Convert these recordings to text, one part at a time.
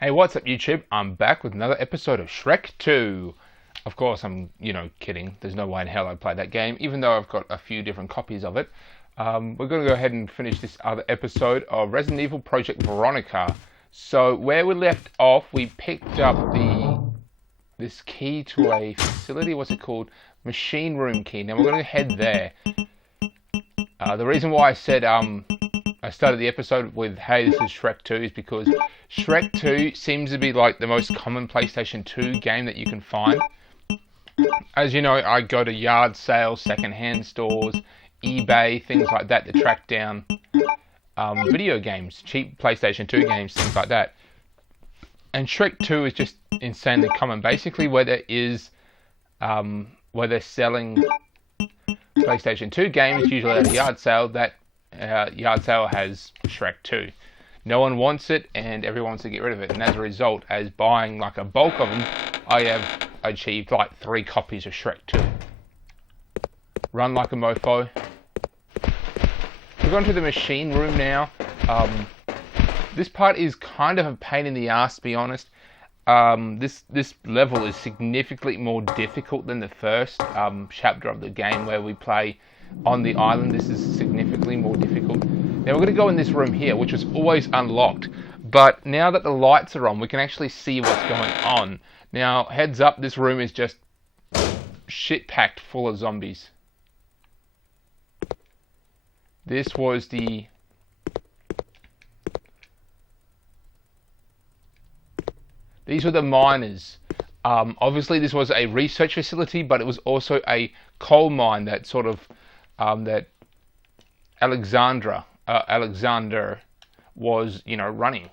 Hey, what's up YouTube? I'm back with another episode of Shrek 2. Of course, I'm, kidding. There's no way in hell I'd play that game, even though I've got a few different copies of it. We're going to go ahead and finish this other episode of Resident Evil Project Veronica. So, where we left off, we picked up this key to a facility. What's it called? Machine room key. Now, we're going to head there. The reason why I said I started the episode with, hey, this is Shrek 2, is because Shrek 2 seems to be like the most common PlayStation 2 game that you can find. As you know, I go to yard sales, second-hand stores, eBay, things like that to track down video games, cheap PlayStation 2 games, things like that. And Shrek 2 is just insanely common. Basically, where they're selling PlayStation 2 games, usually at a yard sale, that yard sale has Shrek 2. No one wants it, and everyone wants to get rid of it. And as a result, as buying like a bulk of them, I have achieved like 3 copies of Shrek 2. Run like a mofo. We're going to the machine room now. This part is kind of a pain in the ass, to be honest. This level is significantly more difficult than the first chapter of the game where we play on the island. This is significantly more difficult. Now we're going to go in this room here, which was always unlocked, but now that the lights are on, we can actually see what's going on. Now, heads up, this room is just shit-packed full of zombies. This was the... These were the miners. Obviously, this was a research facility, but it was also a coal mine that sort of that Alexander was, running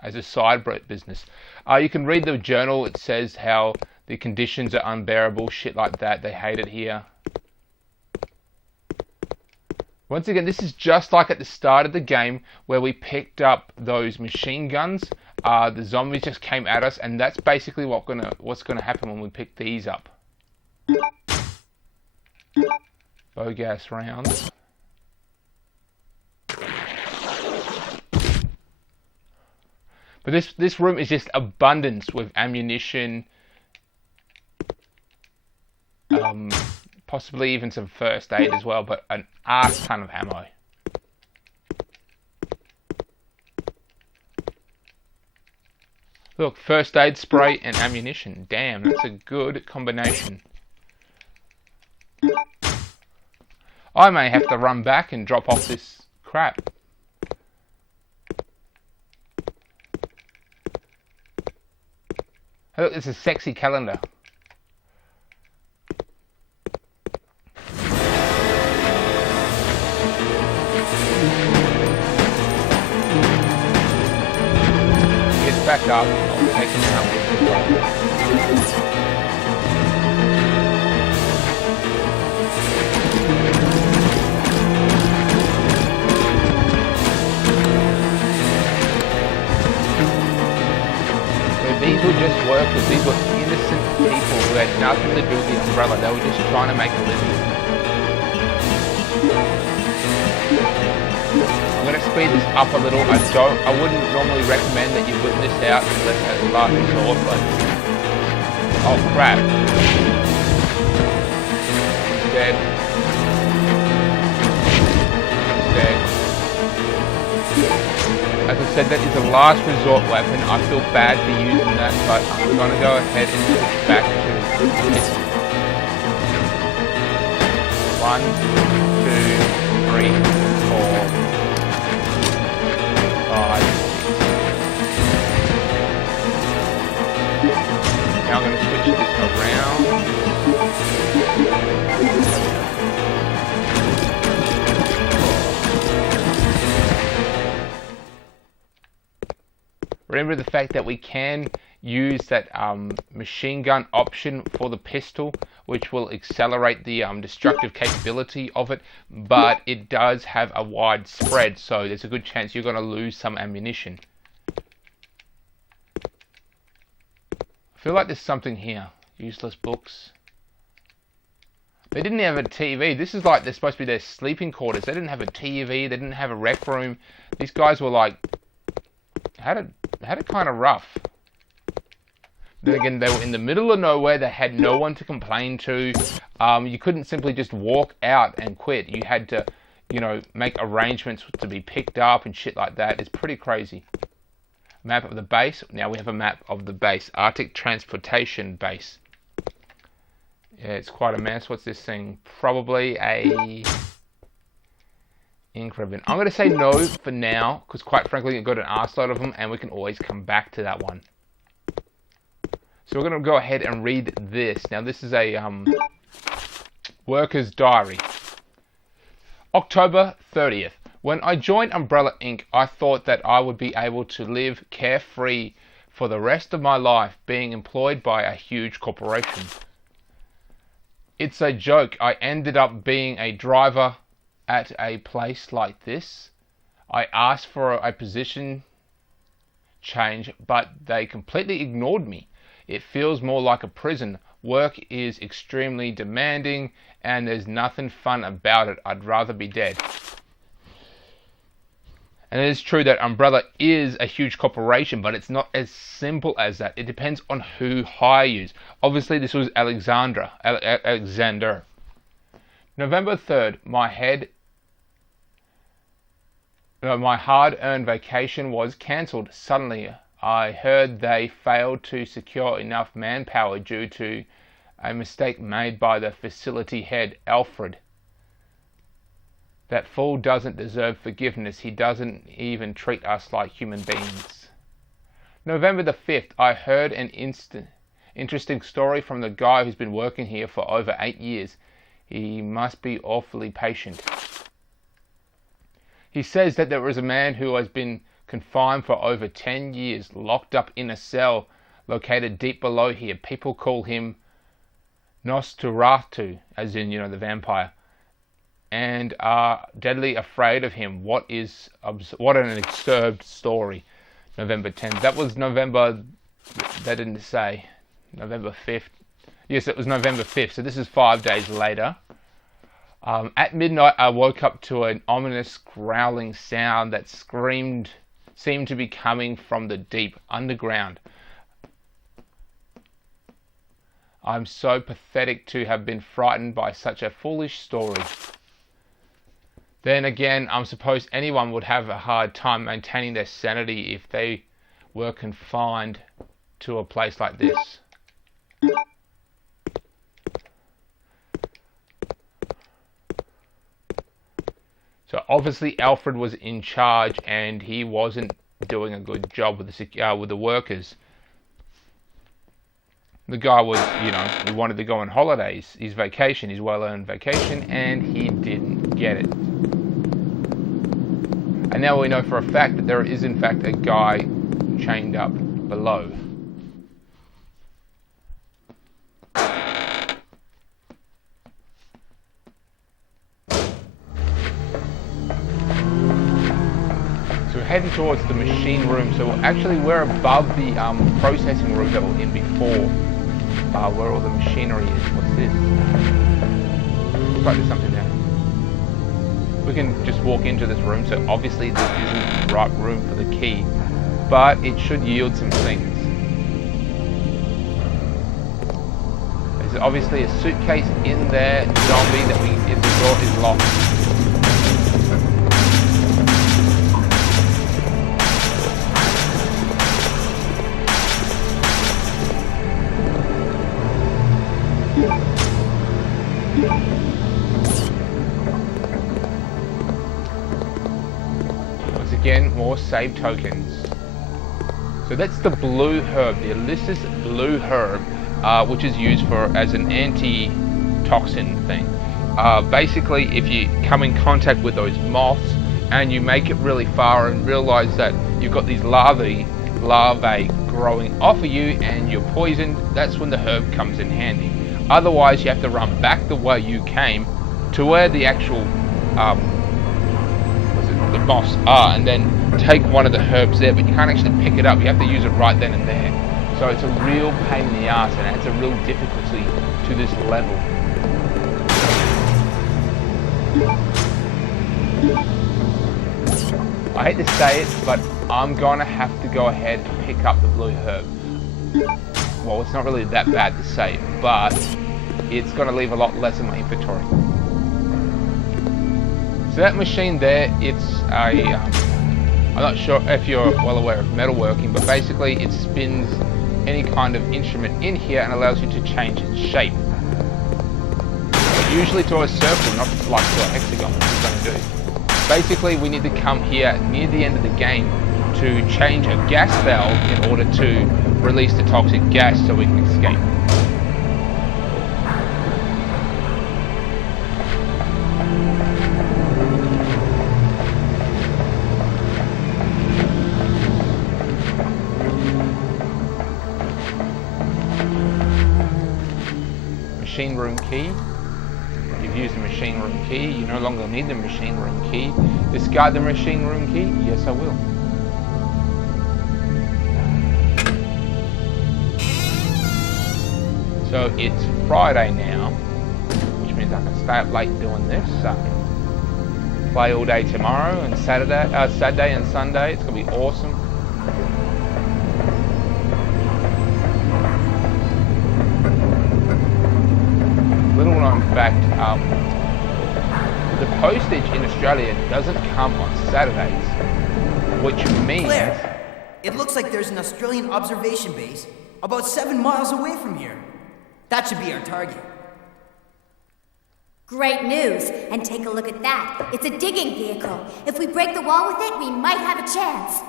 as a side business. You can read the journal. It says how the conditions are unbearable, shit like that. They hate it here. Once again, this is just like at the start of the game where we picked up those machine guns. The zombies just came at us, and that's basically what's gonna happen when we pick these up. Bogas rounds. But this room is just abundance with ammunition, possibly even some first aid as well, but an arse ton of ammo. Look, first aid spray and ammunition. Damn, that's a good combination. I may have to run back and drop off this crap. Look, it's a sexy calendar. Get back up. I'll take him out. These were just workers. These were innocent people who had nothing to do with the umbrella. They were just trying to make a living. I'm going to speed this up a little. I wouldn't normally recommend that you whip this out unless as a last resort, but... Oh crap. He's dead. He's dead. As I said, that is a last resort weapon. I feel bad for using that, but I'm going to go ahead and switch back to this. 1, 2, 3, 4, 5, 6. Now I'm going to switch this around. Remember the fact that we can use that machine gun option for the pistol, which will accelerate the destructive capability of it, but it does have a wide spread, so there's a good chance you're going to lose some ammunition. I feel like there's something here. Useless books. They didn't have a TV. This is like they're supposed to be their sleeping quarters. They didn't have a TV. They didn't have a rec room. These guys were like... How had it kind of rough. Then again, they were in the middle of nowhere. They had no one to complain to. You couldn't simply just walk out and quit. You had to, you know, make arrangements to be picked up and shit like that. It's pretty crazy. Map of the base. Now we have a map of the base. Arctic Transportation Base. Yeah, it's quite a mess. What's this thing? Probably a ink ribbon. I'm going to say no for now, because quite frankly, you've got an arseload of them, and we can always come back to that one. So we're going to go ahead and read this. Now this is a worker's diary. October 30th. When I joined Umbrella Inc., I thought that I would be able to live carefree for the rest of my life being employed by a huge corporation. It's a joke. I ended up being a driver at a place like this. I asked for a position change, but they completely ignored me. It feels more like a prison. Work is extremely demanding and there's nothing fun about it. I'd rather be dead. And it is true that Umbrella is a huge corporation, but it's not as simple as that. It depends on who hires you. Obviously, this was Alexander. November 3rd, my hard-earned vacation was cancelled. Suddenly, I heard they failed to secure enough manpower due to a mistake made by the facility head, Alfred. That fool doesn't deserve forgiveness. He doesn't even treat us like human beings. November the 5th, I heard an interesting story from the guy who's been working here for over 8 years. He must be awfully patient. He says that there is a man who has been confined for over 10 years, locked up in a cell located deep below here. People call him Nosferatu, as in, you know, the vampire, and are deadly afraid of him. What an absurd story. November 10th. That was November, they didn't say. November 5th. Yes, it was November 5th, so this is 5 days later. At midnight, I woke up to an ominous growling sound that seemed to be coming from the deep underground. I'm so pathetic to have been frightened by such a foolish story. Then again, I'm supposed anyone would have a hard time maintaining their sanity if they were confined to a place like this. So obviously Alfred was in charge and he wasn't doing a good job with the workers. The guy was, you know, he wanted to go on holidays, his vacation, his well-earned vacation, and he didn't get it. And now we know for a fact that there is in fact a guy chained up below. So we're heading towards the machine room. So actually we're above the processing room that we're in before, where all the machinery is. What's this? Looks like there's something there. We can just walk into this room, so obviously this isn't the right room for the key, but it should yield some things. There's obviously a suitcase in there, zombie, if the door is locked. Again, more save tokens. So that's the blue herb, the Ulysses blue herb, which is used as an anti-toxin thing. Basically, if you come in contact with those moths and you make it really far and realize that you've got these larvae growing off of you and you're poisoned, that's when the herb comes in handy. Otherwise, you have to run back the way you came to where the actual the moths are, and then take one of the herbs there, but you can't actually pick it up. You have to use it right then and there. So it's a real pain in the ass, and it adds a real difficulty to this level. I hate to say it, but I'm going to have to go ahead and pick up the blue herb. Well, it's not really that bad to say, but it's going to leave a lot less in my inventory. So that machine there, it's a... I'm not sure if you're well aware of metalworking, but basically it spins any kind of instrument in here and allows you to change its shape. But usually to a circle, not like to a hexagon, which we're going to do. Basically, we need to come here near the end of the game to change a gas valve in order to release the toxic gas so we can escape. Machine room key. You've used the machine room key. You no longer need the machine room key. Discard the machine room key? Yes, I will. So it's Friday now, which means I can stay up late doing this. I can play all day tomorrow and Saturday and Sunday. It's gonna be awesome. Little known fact, the postage in Australia doesn't come on Saturdays, which means... Claire, it looks like there's an Australian observation base about 7 miles away from here. That should be our target. Great news, and take a look at that. It's a digging vehicle. If we break the wall with it, we might have a chance.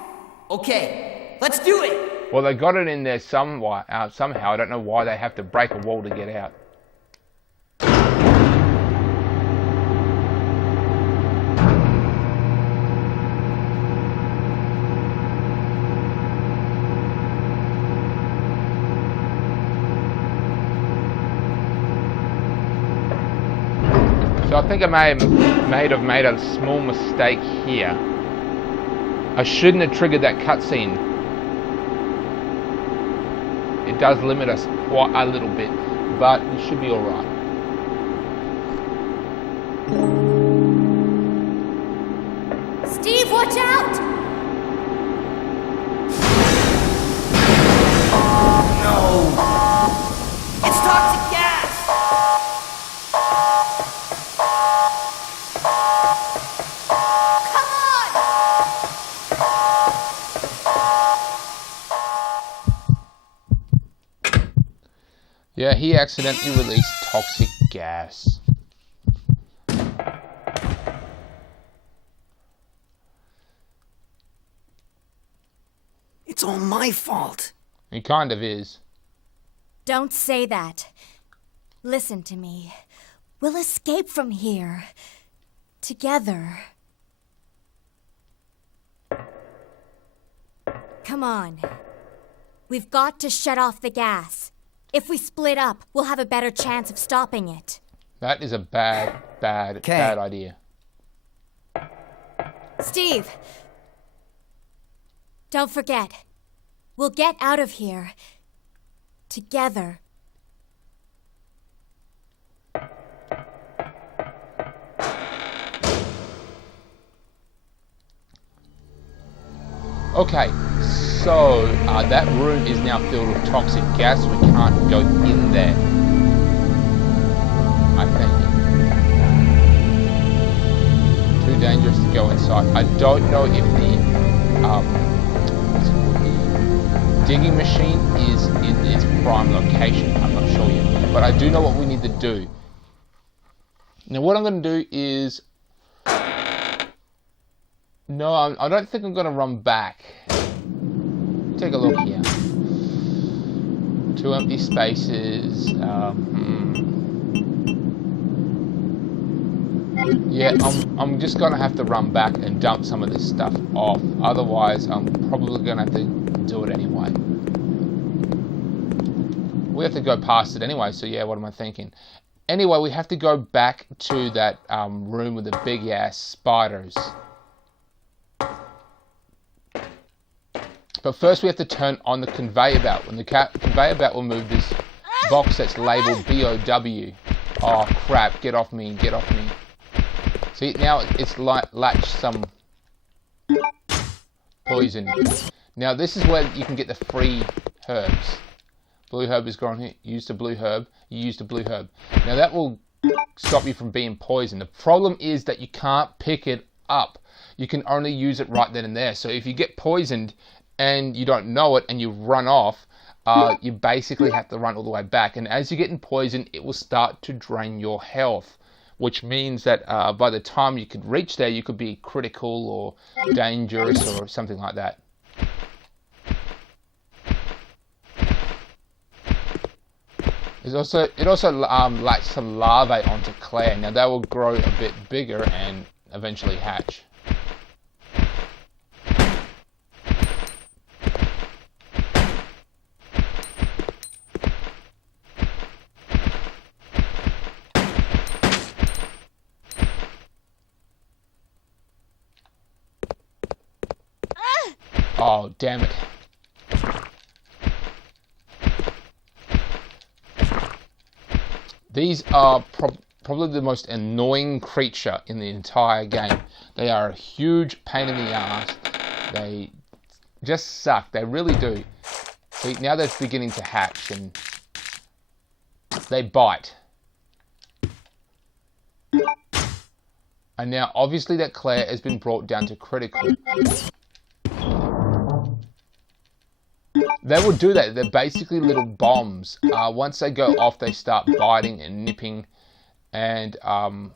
Okay, let's do it! Well, they got it in there somehow. I don't know why they have to break a wall to get out. So I think I may have made a small mistake here. I shouldn't have triggered that cutscene. It does limit us quite a little bit, but we should be alright. Steve, watch out! No! It's toxic gas! Yeah, he accidentally released toxic gas. It's all my fault. He kind of is. Don't say that. Listen to me. We'll escape from here. Together. Come on. We've got to shut off the gas. If we split up, we'll have a better chance of stopping it. That is a bad idea. Steve! Don't forget. We'll get out of here. Together. Okay, so that room is now filled with toxic gas. We can't go in there, I think. Too dangerous to go inside. I don't know if the digging machine is in its prime location. I'm not sure yet, but I do know what we need to do. Now what I'm going to do is... No, I don't think I'm going to run back. Take a look here. 2 empty spaces. Yeah, I'm just going to have to run back and dump some of this stuff off. Otherwise, I'm probably going to have to do it anyway. We have to go past it anyway, so yeah, what am I thinking? Anyway, we have to go back to that room with the big ass spiders. But first we have to turn on the conveyor belt. And the conveyor belt will move this box that's labeled BOW. Oh crap, get off me, get off me. See, now it's latched some poisoned. Now this is where you can get the free herbs. Blue herb is grown here. Use the blue herb. You use the blue herb. Now that will stop you from being poisoned. The problem is that you can't pick it up. You can only use it right then and there. So if you get poisoned and you don't know it and you run off, you basically have to run all the way back. And as you're getting poisoned, it will start to drain your health, which means that by the time you could reach there, you could be critical or dangerous or something like that. It also latches some larvae onto Claire. Now they will grow a bit bigger and eventually hatch. Oh, damn it. These are probably the most annoying creature in the entire game. They are a huge pain in the ass. They just suck. They really do. See, now they're beginning to hatch and they bite. And now obviously that Claire has been brought down to critical. They will do that. They're basically little bombs. Once they go off, they start biting and nipping, and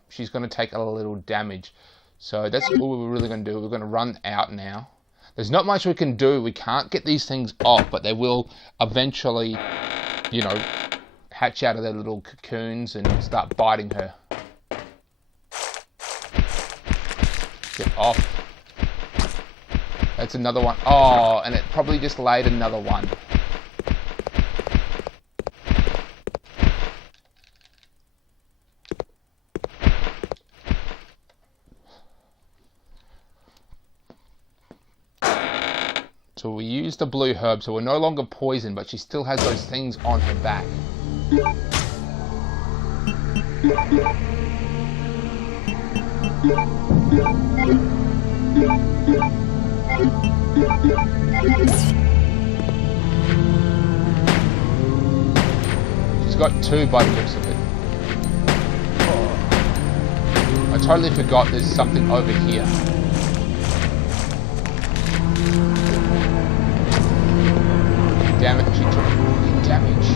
she's going to take a little damage. So that's what we're really going to do. We're going to run out now. There's not much we can do. We can't get these things off, but they will eventually, you know, hatch out of their little cocoons and start biting her. Get off. That's another one. Oh, and it probably just laid another one. So we use the blue herb, so we're no longer poisoned, but she still has those things on her back. She's got two by the looks of it. I totally forgot there's something over here. Damn it, she took fucking damage.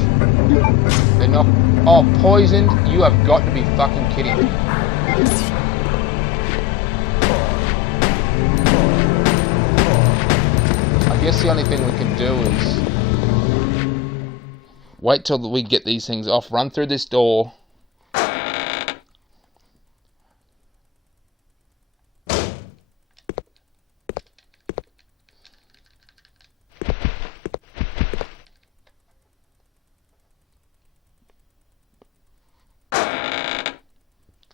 They're not... Oh, poisoned? You have got to be fucking kidding me. I guess the only thing we can do is wait till we get these things off, run through this door.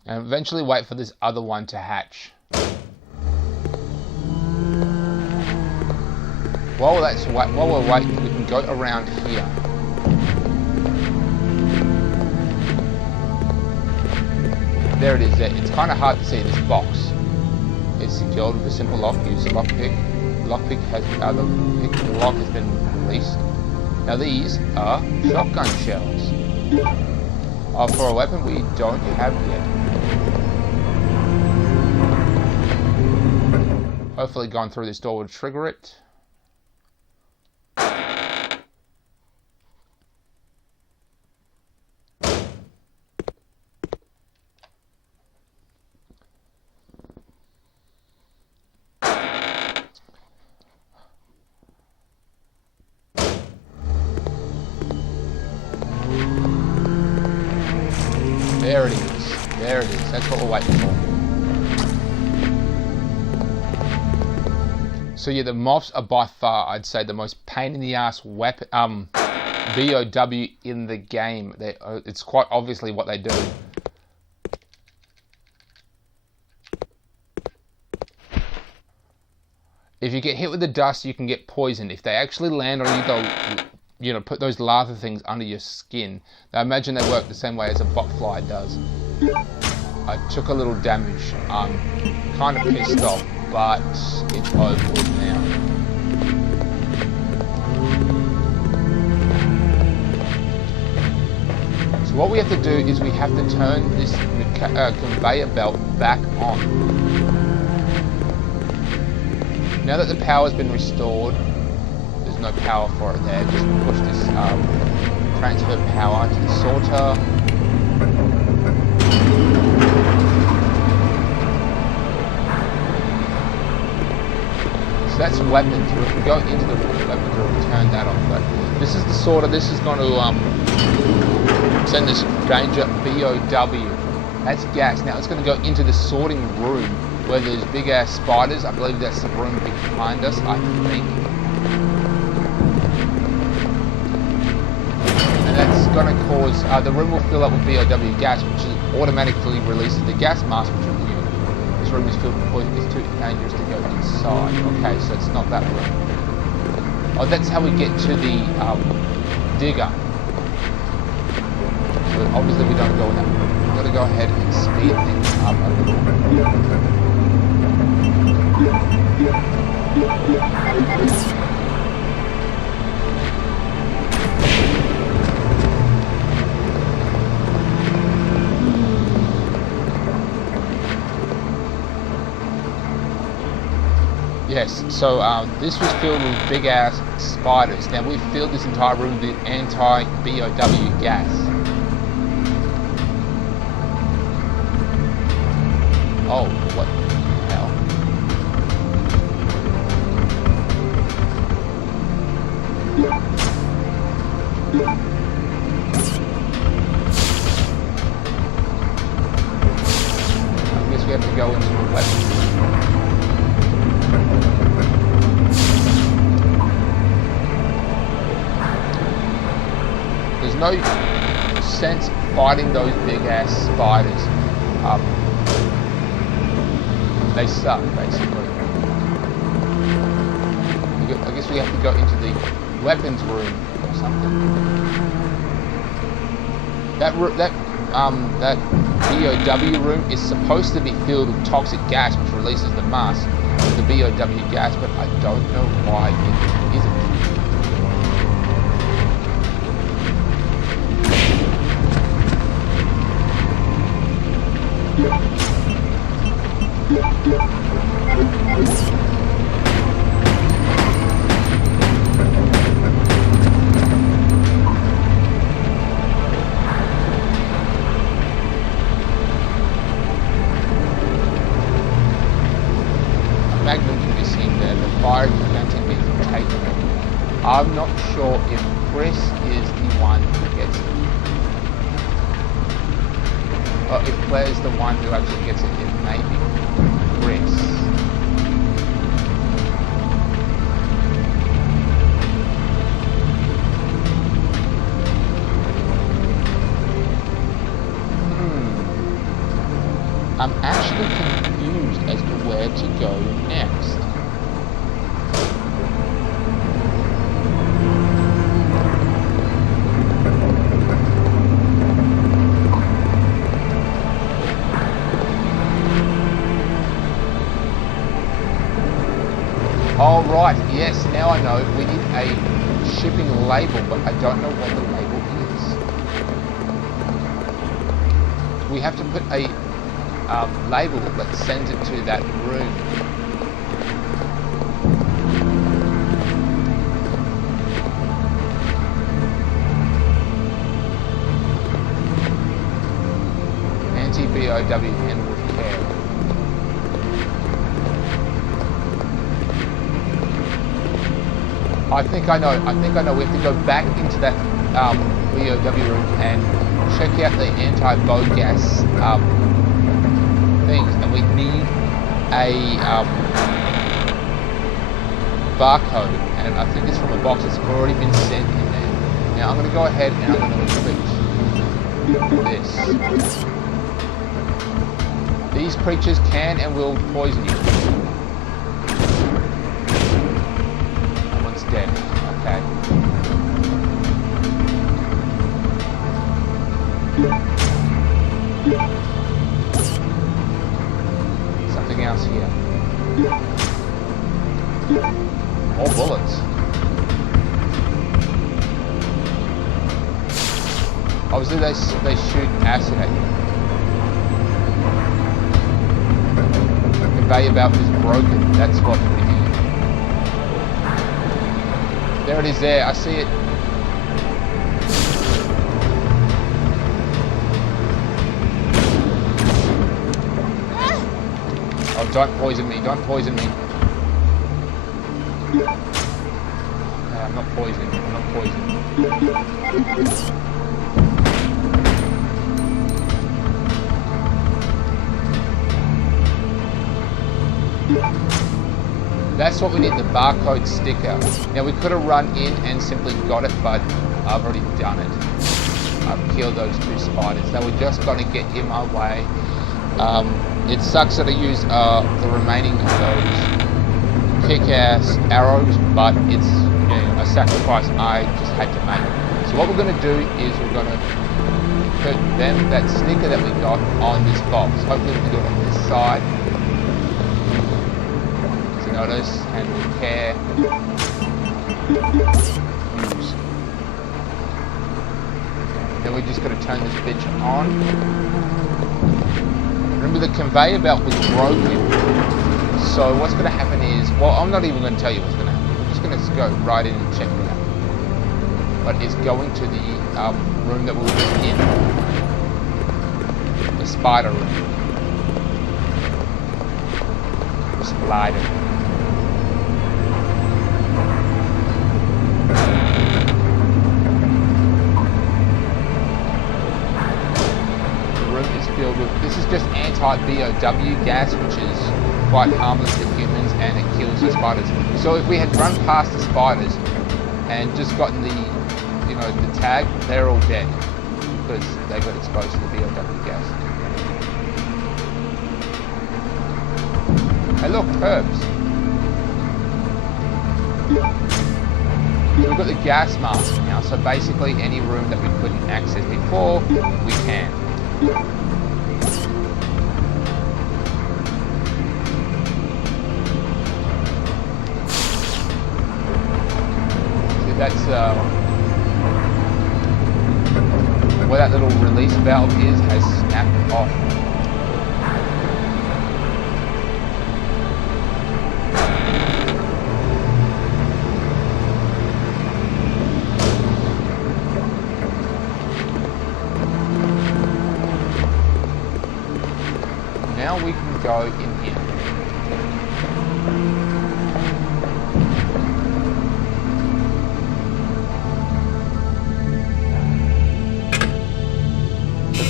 And eventually wait for this other one to hatch. While we're waiting, we can go around here. There it is. It's kind of hard to see this box. It's secured with a simple lock. Use the lockpick. The lock has been released. Now these are shotgun shells. For a weapon we don't have yet. Hopefully going through this door will trigger it. There it is. There it is. That's what we're waiting for. So yeah, the moths are by far, I'd say, the most pain in the ass weapon, VOW in the game. It's quite obviously what they do. If you get hit with the dust, you can get poisoned. If they actually land on you, they'll, you know, put those larva things under your skin. Now imagine they work the same way as a botfly does. I took a little damage. I'm kind of pissed off, but it's over with now. what we have to do is we have to turn this conveyor belt back on. Now that the power's been restored, there's no power for it there, just push this transfer power to the sorter. So that's weapons. We can go into the weapons room and turn that off. But this is the sorter. This is going to send this stranger BOW. That's gas. Now it's going to go into the sorting room where there's big ass spiders. I believe that's the room behind us, I think. And that's going to cause, the room will fill up with BOW gas, which automatically releases the gas mask, which will kill. This room is filled with poison. It's too dangerous to go inside. Okay, so it's not that room. Oh, that's how we get to the digger. So obviously we don't go in that room. We've got to go ahead and speed things up a little. Yes, so this was filled with big ass spiders. Now we've filled this entire room with anti-BOW gas. Oh, what the hell? I guess we have to go into the weapons. There's no sense fighting those big ass spiders. They suck, basically. I guess we have to go into the weapons room or something. That BOW room is supposed to be filled with toxic gas, which releases the mask of the BOW gas, but I don't know why it isn't. Magnum can be seen there, the fire is preventing me from taking it. I'm not sure if Chris is the one who gets it. Or if Claire's the one who actually gets it, it may be Chris. I'm actually confused as to where to go next. Oh right, yes, now I know. We need a shipping label, but I don't know what the label is. We have to put a label that sends it to that room. Anti-BOW handle with care. I think I know. We have to go back into that BOW room and check out the anti-bow gas things, and we need a barcode, and I think it's from a box that's already been sent in there. Now I'm going to go ahead and I'm going to equip this. These creatures can and will poison you. That one's dead. Okay. Something else here. More bullets. Obviously they shoot acid at you. The conveyor belt is broken. That's what we need. There it is there. I see it. Oh, don't poison me. Don't poison me. No, I'm not poisoned. I'm not poisoned. That's what we need, the barcode sticker. Now we could have run in and simply got it, but I've already done it. I've killed those 2 spiders. They were just going to get in my way. It sucks that I used the remaining of those kick-ass arrows, but it's a sacrifice I just had to make. So what we're going to do is we're going to put that sticker that we got on this box. Hopefully we can do it on this side. Notice and repair. Use. Then we're just going to turn this bitch on. Remember, the conveyor belt was broken. So what's going to happen is, well, I'm not even going to tell you what's going to happen. We're just going to go right in and check it out. But it's going to the room that we were just in. The spider room. The spider. This is just anti-BOW gas, which is quite harmless to humans, and it kills the spiders. So if we had run past the spiders and just gotten the tag, they're all dead because they got exposed to the BOW gas. Hey look, herbs. So we've got the gas mask now, so basically any room that we couldn't access before, we can. That's where that little release valve is, has snapped off. Now we can go in here.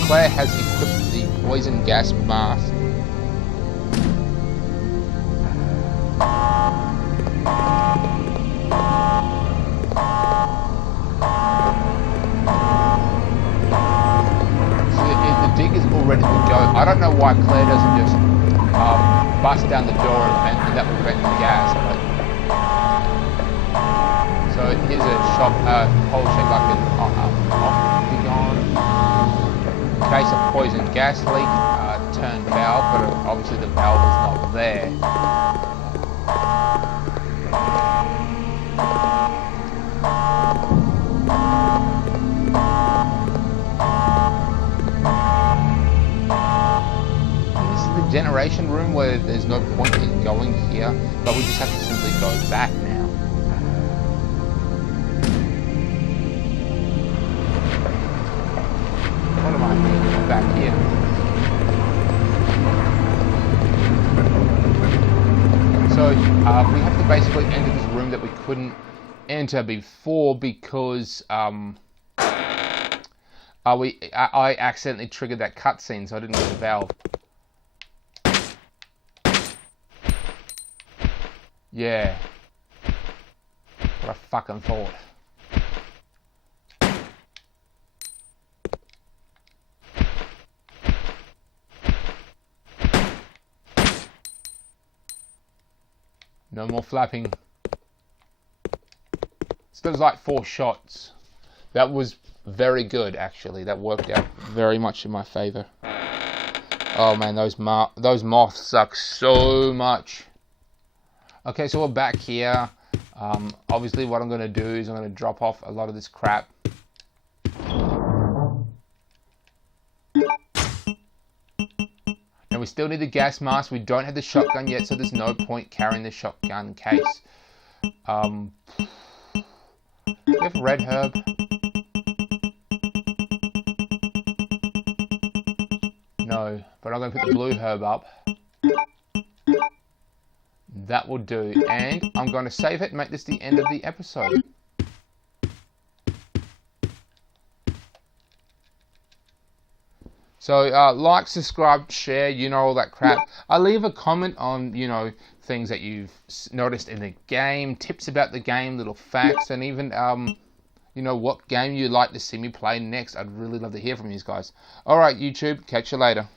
Claire has equipped the poison gas mask. So the dig is all ready to go. I don't know why Claire doesn't just bust down the door and that will prevent the gas. But so here's a shop, hole shaped like an octagon. In case of poison gas leak, turn valve, but obviously the valve is not there. And this is the generation room where there's no point in going here, but we just have to simply go back now. What am I thinking? Back here. So we have to basically enter this room that we couldn't enter before because I accidentally triggered that cutscene, so I didn't get the valve. Yeah. What I fucking thought. No more flapping. Still like 4 shots. That was very good, actually. That worked out very much in my favor. Oh man, those moths suck so much. Okay, so we're back here. Obviously what I'm going to do is I'm going to drop off a lot of this crap. we still need the gas mask. We don't have the shotgun yet, so there's no point carrying the shotgun case. We have red herb. No, but I'm going to put the blue herb up. That will do. And I'm going to save it and make this the end of the episode. So like, subscribe, share, you know, all that crap. Leave a comment on, you know, things that you've noticed in the game, tips about the game, little facts, and even, you know, what game you'd like to see me play next. I'd really love to hear from you guys. All right, YouTube, catch you later.